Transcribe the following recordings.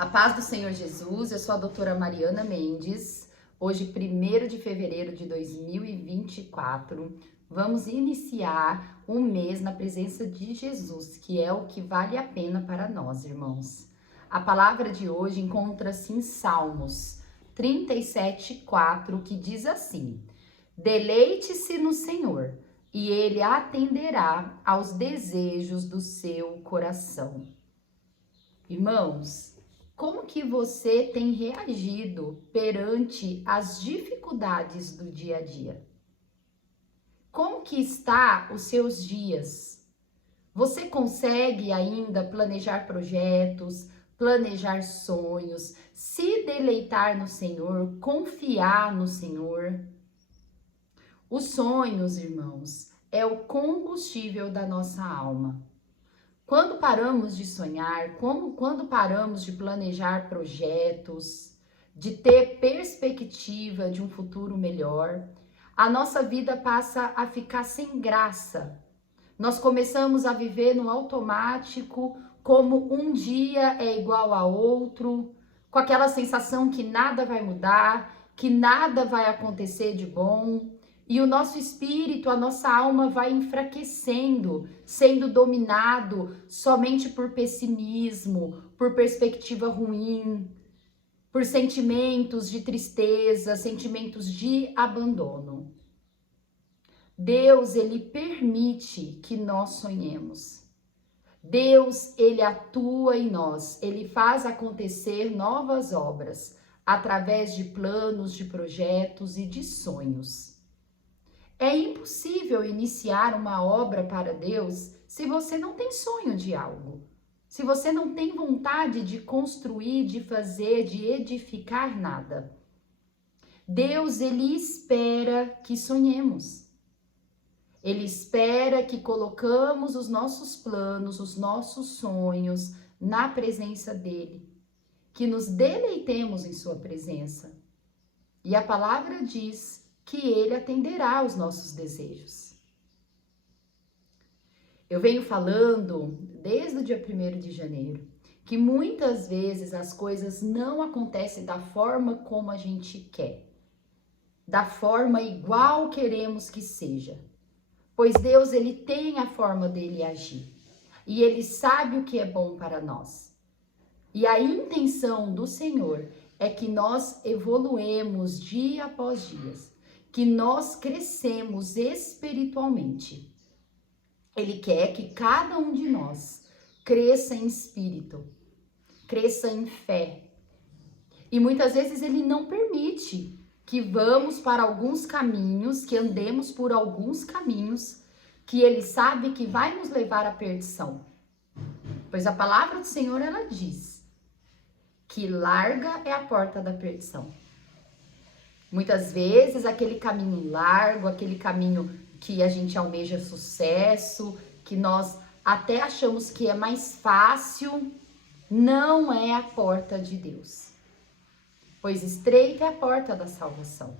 A paz do Senhor Jesus, eu sou a doutora Mariana Mendes. Hoje, 1º de fevereiro de 2024, vamos iniciar um mês na presença de Jesus, que é o que vale a pena para nós, irmãos. A palavra de hoje encontra-se em Salmos 37:4, que diz assim: Deleite-se no Senhor, e Ele atenderá aos desejos do seu coração. Irmãos, como que você tem reagido perante as dificuldades do dia a dia? Como que está os seus dias? Você consegue ainda planejar projetos, planejar sonhos, se deleitar no Senhor, confiar no Senhor? Os sonhos, irmãos, é o combustível da nossa alma. Quando paramos de sonhar, quando paramos de planejar projetos, de ter perspectiva de um futuro melhor, a nossa vida passa a ficar sem graça. Nós começamos a viver no automático, como um dia é igual a outro, com aquela sensação que nada vai mudar, que nada vai acontecer de bom. E o nosso espírito, a nossa alma vai enfraquecendo, sendo dominado somente por pessimismo, por perspectiva ruim, por sentimentos de tristeza, sentimentos de abandono. Deus, ele permite que nós sonhemos. Deus, ele atua em nós, ele faz acontecer novas obras através de planos, de projetos e de sonhos. É impossível iniciar uma obra para Deus se você não tem sonho de algo, se você não tem vontade de construir, de fazer, de edificar nada. Deus, ele espera que sonhemos. Ele espera que colocamos os nossos planos, os nossos sonhos na presença dele, que nos deleitemos em sua presença. E a palavra diz que ele atenderá aos nossos desejos. Eu venho falando desde o dia 1º de janeiro que muitas vezes as coisas não acontecem da forma como a gente quer, da forma igual queremos que seja, pois Deus, ele tem a forma dele agir e ele sabe o que é bom para nós. E a intenção do Senhor é que nós evoluemos dia após dia, que nós crescemos espiritualmente. Ele quer que cada um de nós cresça em espírito, cresça em fé. E muitas vezes ele não permite que vamos para alguns caminhos, que andemos por alguns caminhos, que ele sabe que vai nos levar à perdição. Pois a palavra do Senhor, ela diz que larga é a porta da perdição. Muitas vezes aquele caminho largo, aquele caminho que a gente almeja sucesso, que nós até achamos que é mais fácil, não é a porta de Deus. Pois estreita é a porta da salvação.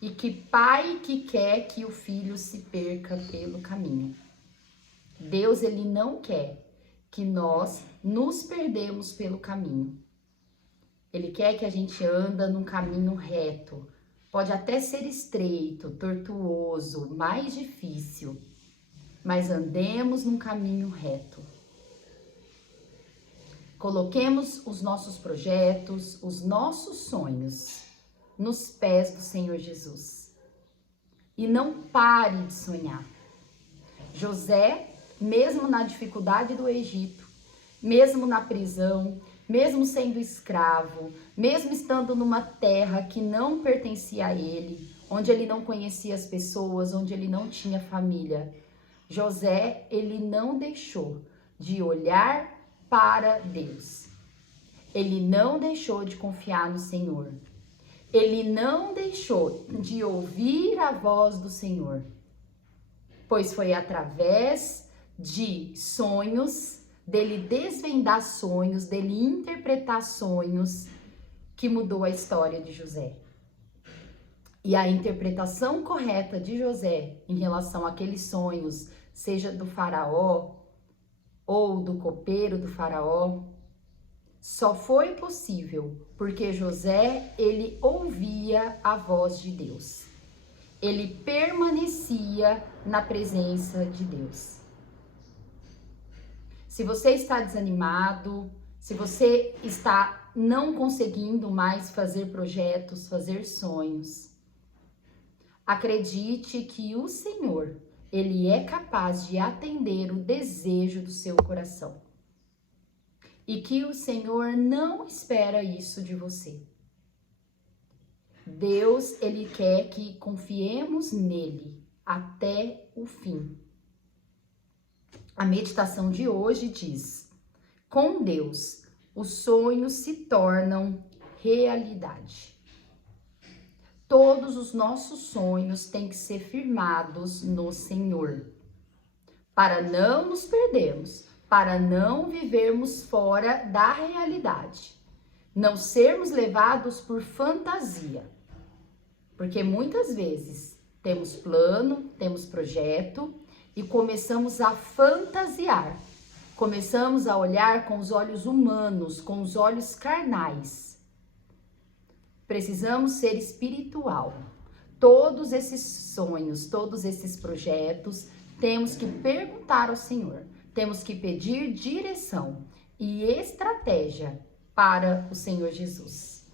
E que pai que quer que o filho se perca pelo caminho? Deus, ele não quer que nós nos perdemos pelo caminho. Ele quer que a gente anda num caminho reto. Pode até ser estreito, tortuoso, mais difícil, mas andemos num caminho reto. Coloquemos os nossos projetos, os nossos sonhos nos pés do Senhor Jesus. E não pare de sonhar. José, mesmo na dificuldade do Egito, mesmo na prisão, mesmo sendo escravo, mesmo estando numa terra que não pertencia a ele, onde ele não conhecia as pessoas, onde ele não tinha família, José, ele não deixou de olhar para Deus. Ele não deixou de confiar no Senhor. Ele não deixou de ouvir a voz do Senhor, pois foi através de sonhos, dele desvendar sonhos, dele interpretar sonhos, que mudou a história de José. E a interpretação correta de José em relação àqueles sonhos, seja do faraó ou do copeiro do faraó, só foi possível porque José, ele ouvia a voz de Deus. Ele permanecia na presença de Deus. Se você está desanimado, se você está não conseguindo mais fazer projetos, fazer sonhos, acredite que o Senhor, ele é capaz de atender o desejo do seu coração. E que o Senhor não espera isso de você. Deus, ele quer que confiemos nele até o fim. A meditação de hoje diz: com Deus, os sonhos se tornam realidade. Todos os nossos sonhos têm que ser firmados no Senhor, para não nos perdermos, para não vivermos fora da realidade, não sermos levados por fantasia. Porque muitas vezes temos plano, temos projeto e começamos a fantasiar. Começamos a olhar com os olhos humanos, com os olhos carnais. Precisamos ser espiritual. Todos esses sonhos, todos esses projetos, temos que perguntar ao Senhor. Temos que pedir direção e estratégia para o Senhor Jesus.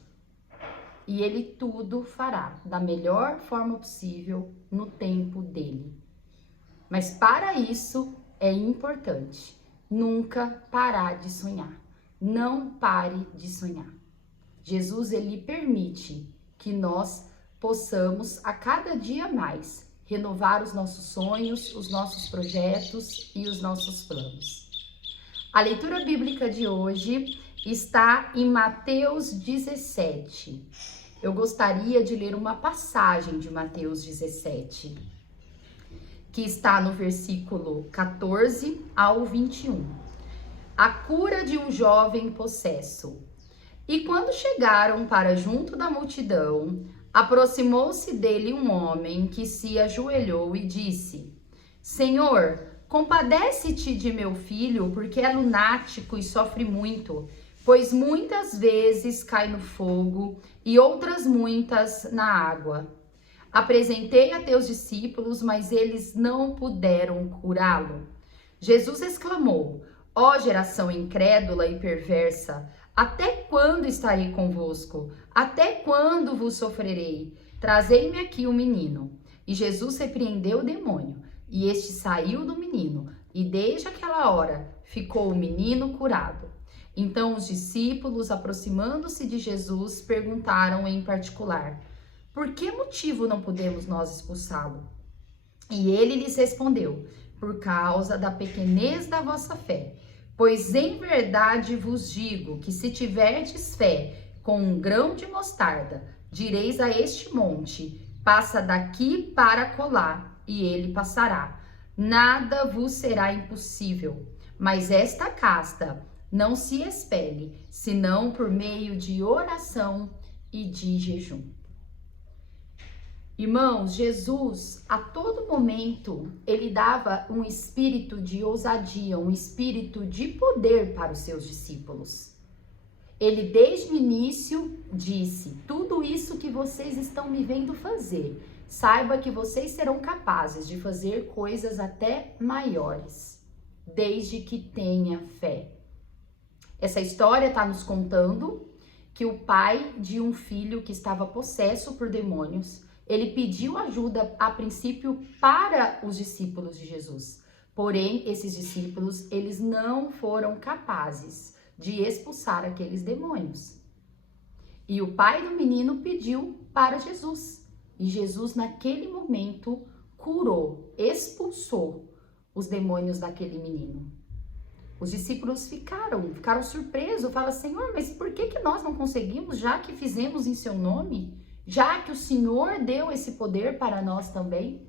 E Ele tudo fará da melhor forma possível no tempo dele. Mas para isso é importante nunca parar de sonhar. Não pare de sonhar. Jesus, ele permite que nós possamos a cada dia mais renovar os nossos sonhos, os nossos projetos e os nossos planos. A leitura bíblica de hoje está em Mateus 17. Eu gostaria de ler uma passagem de Mateus 17, que está no versículo 14 ao 21. A cura de um jovem possesso. E quando chegaram para junto da multidão, aproximou-se dele um homem que se ajoelhou e disse: Senhor, compadece-te de meu filho, porque é lunático e sofre muito, pois muitas vezes cai no fogo e outras muitas na água. Apresentei a teus discípulos, mas eles não puderam curá-lo. Jesus exclamou: Ó geração incrédula e perversa, até quando estarei convosco? Até quando vos sofrerei? Trazei-me aqui o menino. E Jesus repreendeu o demônio, e este saiu do menino, e desde aquela hora ficou o menino curado. Então os discípulos, aproximando-se de Jesus, perguntaram em particular: por que motivo não podemos nós expulsá-lo? E ele lhes respondeu: por causa da pequenez da vossa fé. Pois em verdade vos digo que se tiverdes fé com um grão de mostarda, direis a este monte: passa daqui para acolá, e ele passará. Nada vos será impossível. Mas esta casta não se expele, senão por meio de oração e de jejum. Irmãos, Jesus, a todo momento, ele dava um espírito de ousadia, um espírito de poder para os seus discípulos. Ele, desde o início, disse: tudo isso que vocês estão me vendo fazer, saiba que vocês serão capazes de fazer coisas até maiores, desde que tenha fé. Essa história está nos contando que o pai de um filho que estava possesso por demônios, ele pediu ajuda a princípio para os discípulos de Jesus. Porém, esses discípulos, eles não foram capazes de expulsar aqueles demônios. E o pai do menino pediu para Jesus. E Jesus, naquele momento, curou, expulsou os demônios daquele menino. Os discípulos ficaram surpresos, falaram: Senhor, mas por que nós não conseguimos, já que fizemos em seu nome? Já que o Senhor deu esse poder para nós também?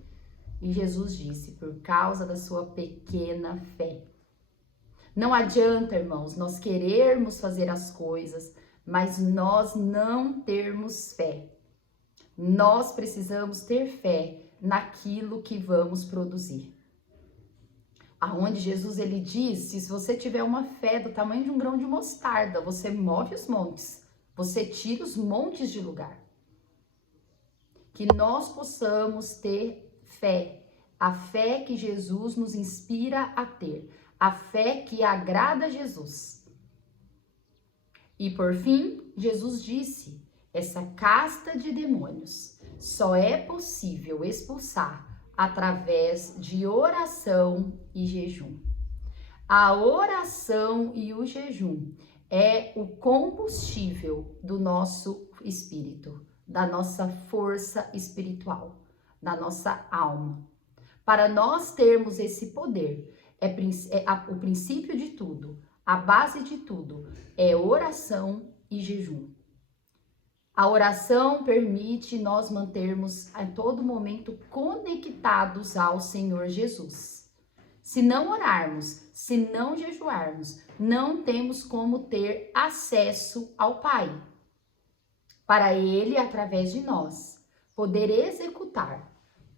E Jesus disse: por causa da sua pequena fé. Não adianta, irmãos, nós querermos fazer as coisas, mas nós não termos fé. Nós precisamos ter fé naquilo que vamos produzir. Aonde Jesus ele diz, se você tiver uma fé do tamanho de um grão de mostarda, você move os montes, você tira os montes de lugar. Que nós possamos ter fé, a fé que Jesus nos inspira a ter, a fé que agrada a Jesus. E por fim, Jesus disse, essa casta de demônios só é possível expulsar através de oração e jejum. A oração e o jejum é o combustível do nosso espírito, da nossa força espiritual, da nossa alma. Para nós termos esse poder, o princípio de tudo, a base de tudo, é oração e jejum. A oração permite nós mantermos a todo momento conectados ao Senhor Jesus. Se não orarmos, se não jejuarmos, não temos como ter acesso ao Pai. Para Ele, através de nós, poder executar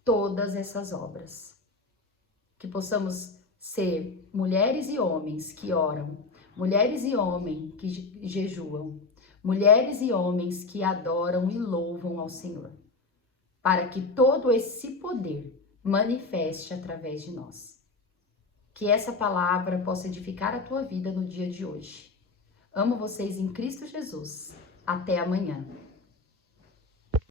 todas essas obras. Que possamos ser mulheres e homens que oram, mulheres e homens que jejuam, mulheres e homens que adoram e louvam ao Senhor, para que todo esse poder manifeste através de nós. Que essa palavra possa edificar a tua vida no dia de hoje. Amo vocês em Cristo Jesus. Até amanhã.